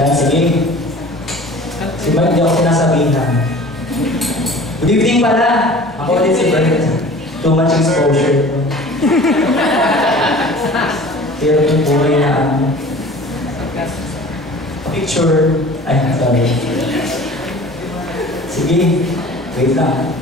Yan, sige. Si Bert, di ako sinasabihan. Good evening pala. Ako ulit si Bert. Too much exposure. Pero yung buhay na picture. Ay, sorry. Sige, wait lang.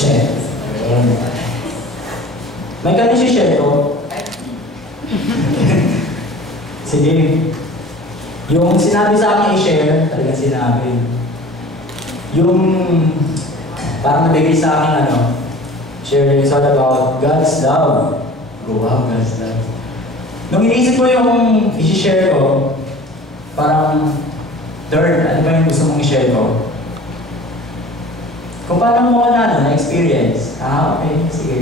Check. May ganun si share ko. Sige. Yung sinabi sa akin i-share, talagang sinabi. Yung parang nabigay sa akin share is all about God's love. Wow, God's love. Nung iniisip ko yung i-share ko, parang, Lord, ano ba yung gusto mong i-share ko? Kung paano mo na-experience. Okay, sige.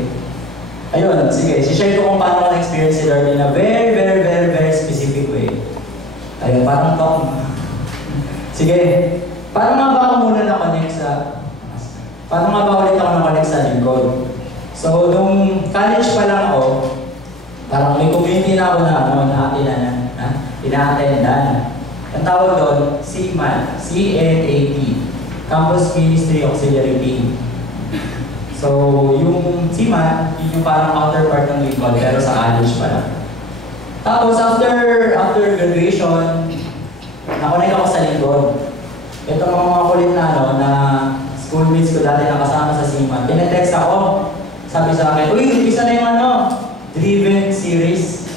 Ayun, sige. I-share ko kung paano ko na-experience si Lord in a very, very, very, very specific way. Ayun, parang talk. Sige. Paano nga ba ako muna na-connect sa... Paano nga ba ulit ako na-connect sa lingkod? So, nung college pa lang ako, parang may community na ako na ina-attendan. Ang tawag doon, CMAT, C-N-A-T, Campus Ministry Auxiliary Team. So, yung CMAT, yun yung parang counterpart ng lingkod, pero sa college pa lang. Tapos, after graduation, nakonect ako sa lingkod. Ito mga kulit na schoolmates ko dati nakasama sa CMAT. Tinetext ako, sabi sa akin, uy, umpisa na yung Driven series.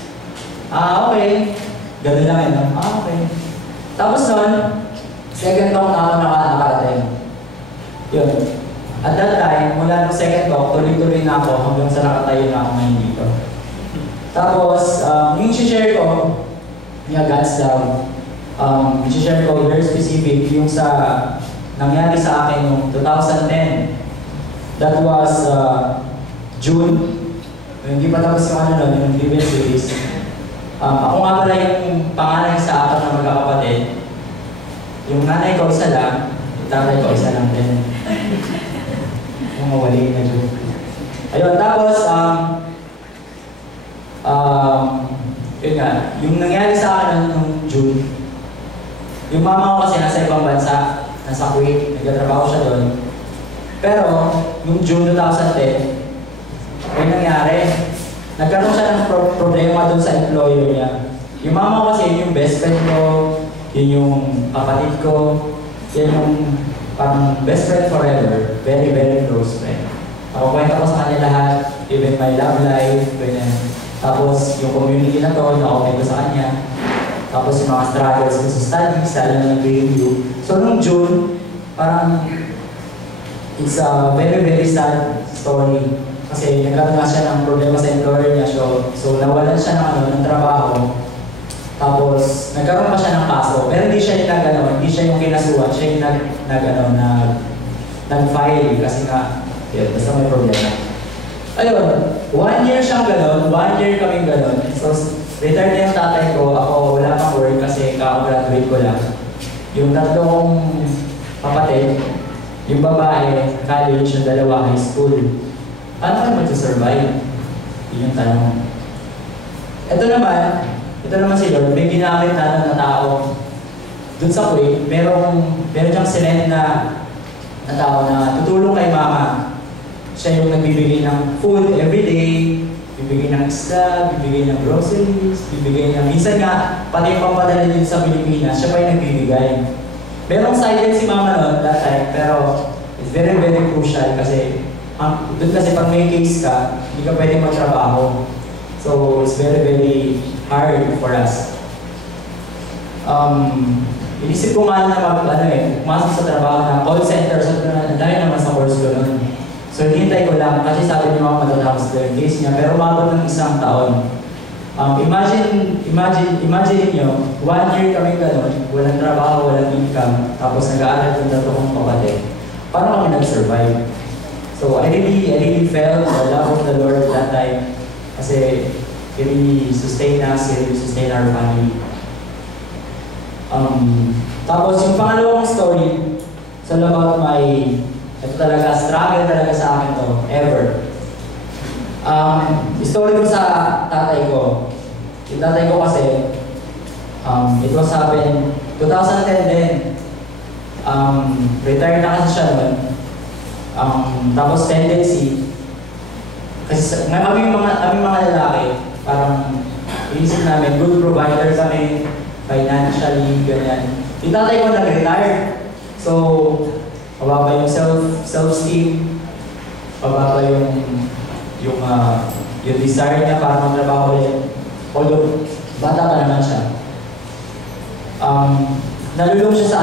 Okay. Ganun lang yun. Okay. Tapos nun, second talk na ako nakarating. Yun. At that time, mula nung second talk, tuloy-tuloy na ako hanggang sa nakatayo na ako ngayon dito. Tapos, yung share ko, yung God's love, share ko very specific, yung sa nangyari sa akin noong 2010. That was June. Hindi pa tapos yung yung Driven series. Ako nga pala yung panganay sa apat na magkakapatid. Yung nanay ko isa lang, yung tatay ko isa lang din. Yung mawali na joke. Ayun, tapos, yun nga, yung nangyari sa akin noong June, yung mama ko kasi nasa ibang bansa, nasa Kuwait, nagtatrabaho siya doon. Pero, yung June 2010, may nangyari. Nagkaroon siya ng problema doon sa employer niya. Yung mama ko kasi yun yung best friend ko, yun yung kapatid ko, yun yung parang best friend forever, very, very close friend. Ako kwenta ko sa kanya lahat, even my love life, ganyan. Tapos yung community na to, na-open ko sa kanya. Tapos yung mga struggles ko sa studies, lalo na nag-review. So nung June, parang it's a very, very sad story. Kasi nagkaroon nga siya ng problema sa employer niya. So nawalan siya ng trabaho. Tapos nagkaroon pa siya ng kaso. Pero hindi siya yung hindi siya yung kinasuhan. Siya yung nag-file kasi nga, yun, basta may problema. Ayun, 1 year siyang gano'n, 1 year kaming gano'n. So retired na yung tatay ko, ako wala pang work kasi ka-graduate ko lang. Yung tatlong kapatid, yung babae, college, yung dalawa, high school. Paano ka mag-survive? Yun yung tanong. Ito naman si Lord, may ginamit na tao. Doon sa Kuwait, meron siyang sinend na tao na tutulong kay mama. Siya yung nagbibigay ng food everyday, bibigay ng isda, bibigay ng groceries, bibigay ng... Minsan nga, pati yung pampadala din sa Pilipinas, siya pa yung nagbibigay. Merong silent si mama noon that time, pero it's very, very crucial kasi doon kasi pag may case ka, hindi ka pwede magtrabaho. So, it's very, very hard for us. Inisip ko nga na pumasok sa trabaho na call center, so dahil naman sa course ko nun. So, hintay ko lang, kasi sabi niyo mga matatapos na yung case niya, pero umabot ng 1 taon. Imagine niyo, 1 year kami gano'n, walang trabaho, walang income, tapos nag-aaral yung tatlong kapatid. Paano kami nag-survive? So I really felt the love of the Lord that time kasi He really sustained us, He really sustained our family. Tapos yung pangalawang story, It's all about my, ito talaga, struggle talaga sa akin to, ever. Story ko sa tatay ko. Yung tatay ko kasi, it was happened 2010 din. Retired na kasi siya noon. Tapos tendency, kasi kami mga lalaki, parang inisip namin, good provider kami, financially, ganyan. Yung tatay ko nag-retire. So, pababa yung self-esteem, pababa yung desire niya para magtrabaho ulit. Although, bata pa naman siya. Nalulong siya sa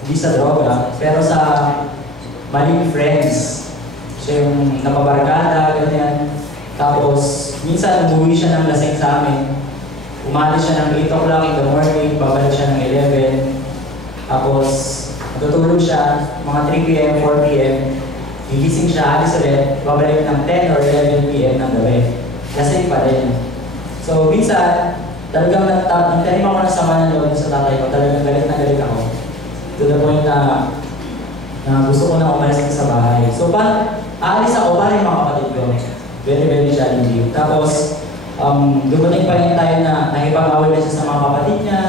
hindi sa droga, pero sa maling friends. Siya yung napabarkada, ganyan. Tapos, minsan umuwi siya ng lasing sa amin. Umalis siya ng 8 o'clock in the morning, babalik siya ng 11. Tapos, matutulog siya, mga 3 p.m., 4 p.m. Gigising siya, alis ulit, babalik ng 10 or 11 p.m. ng gabi. Kasi pa rin. So, minsan, talagang nagtanim ako ng sama ng loob sa tatay ko. Talagang galit na galit ako. To the point na gusto ko na umalis sa bahay. So, aalis ako, paano yung mga kapatid ko? Very, very challenging. Tapos, dumating pa rin tayo na nakipag-away na siya sa mga kapatid niya.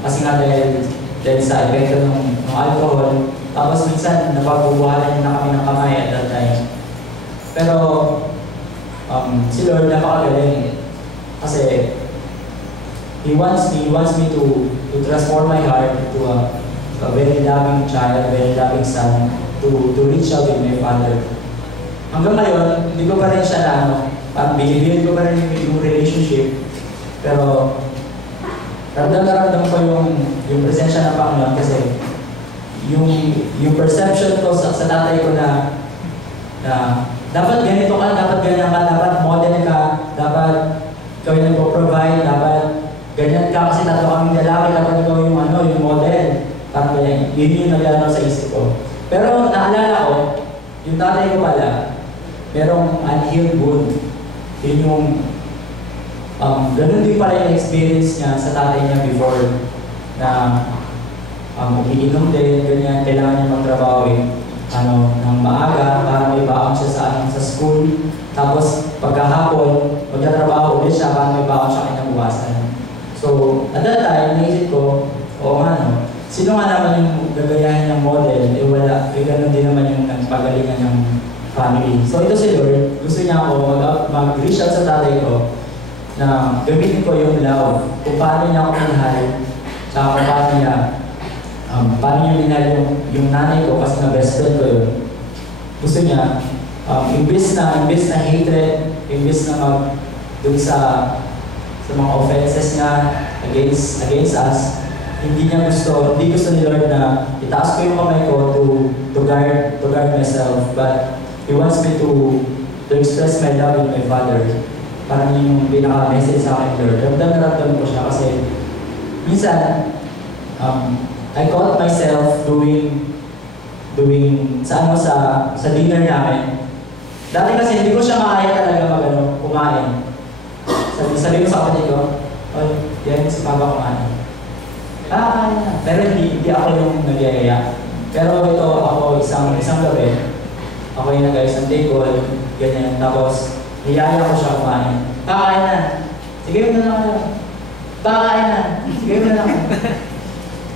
Kasi nga dahil sa epekto ng alcohol. Tapos minsan, napagbubuhalan na kami ng kamay at that time. Pero, si Lord napakagaling. Kasi, He wants me to transform my heart into a very loving child, a very loving son, to reach out with my Father. Hanggang ngayon, hindi ko pa rin siya na parang binibuild ko pa rin yung relationship. Pero, ramdam ko yung presensya ng Panginoon kasi yung perception ko sa tatay ko na dapat ganito ka, dapat ganyan ka, dapat model ka, dapat ikaw yung nagpo-provide, dapat ganyan ka kasi tatlo kaming lalaki, dapat ikaw yung model. Parang ganyan, yun yung naglalaro sa isip ko. Pero naalala ko, yung tatay ko pala, merong unhealed wound. Yun yung ganun din pala yung experience niya sa tatay niya before na umiinom din, ganyan, kailangan niya magtrabaho ng maaga para may baon siya sa school. Tapos pagkahapon, magtatrabaho ulit siya para may baon siya kinabukasan. So, at that time, naisip ko, sino nga naman yung gagayahin ng model, wala, ganun din naman yung nagpagalingan ng family. So, ito si Lord, gusto niya ako mag-reach out sa tatay ko na gamitin ko yung love, kung paano niya ako minahal, tsaka kung paano niya minahal yung nanay ko kasi na best friend ko yun. Gusto niya, imbis na hatred, imbis na dun sa mga offenses niya against us, hindi gusto ni Lord na itaas ko yung kamay ko to guard myself, but He wants me to express my love with my Father. Parang yung pinaka-message sa akin, Lord. Ramdam ko siya kasi minsan, I caught myself doing sa dinner namin. Dati kasi hindi ko siya makaya talaga kumain. Sabi ko sa kapatid ko, yan si Papa kumain. Kaya na. Pero hindi ako yung nagyayaya. Pero ito ako isang gabi, ako yung nag-ayos ng table, ganyan. Tapos, niyaya ko siya kumain. Kakain na. Sige mo na lang kayo. Kakain na. Sige mo na lang.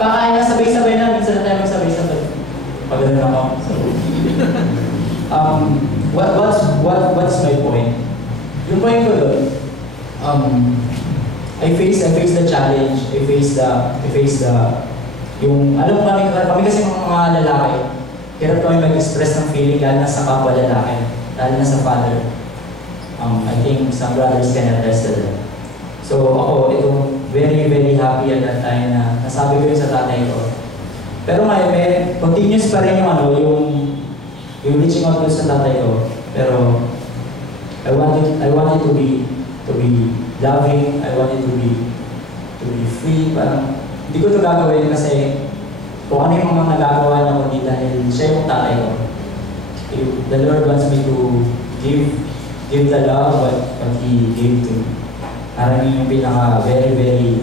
Kakain na, sabay-sabay na. Minsan na tayo magsabay-sabay. Pagdating ako. What's my point? Yung point ko doon, I face the challenge. I face the alam mo kami kasi mga lalaki, hirap kami mag-express ng feeling lalo na sa kapwa lalaki, lalo na sa father. I think some brothers can attest to that. So ako, very, very happy at that time na nasabi ko yun sa tatay ko. Pero ngayon, may continuous pa rin yung reaching out sa tatay ko. Pero I wanted to be loving, I wanted to be free. Parang hindi ko ito gagawin kasi kung ano yung mga nagagawa niya kundi dahil siya yung tatay ko. The Lord wants me to give the love what He gave to me. Parang yung pinaka very, very,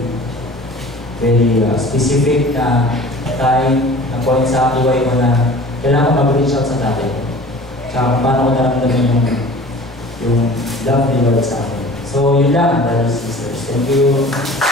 very specific na time na point sa buhay ko na kailangan ko mag-reach out sa dati. Tsaka kung paano ko naramdaman yung love ni Lord sa akin. So, yun lang, brothers and sisters. Thank you.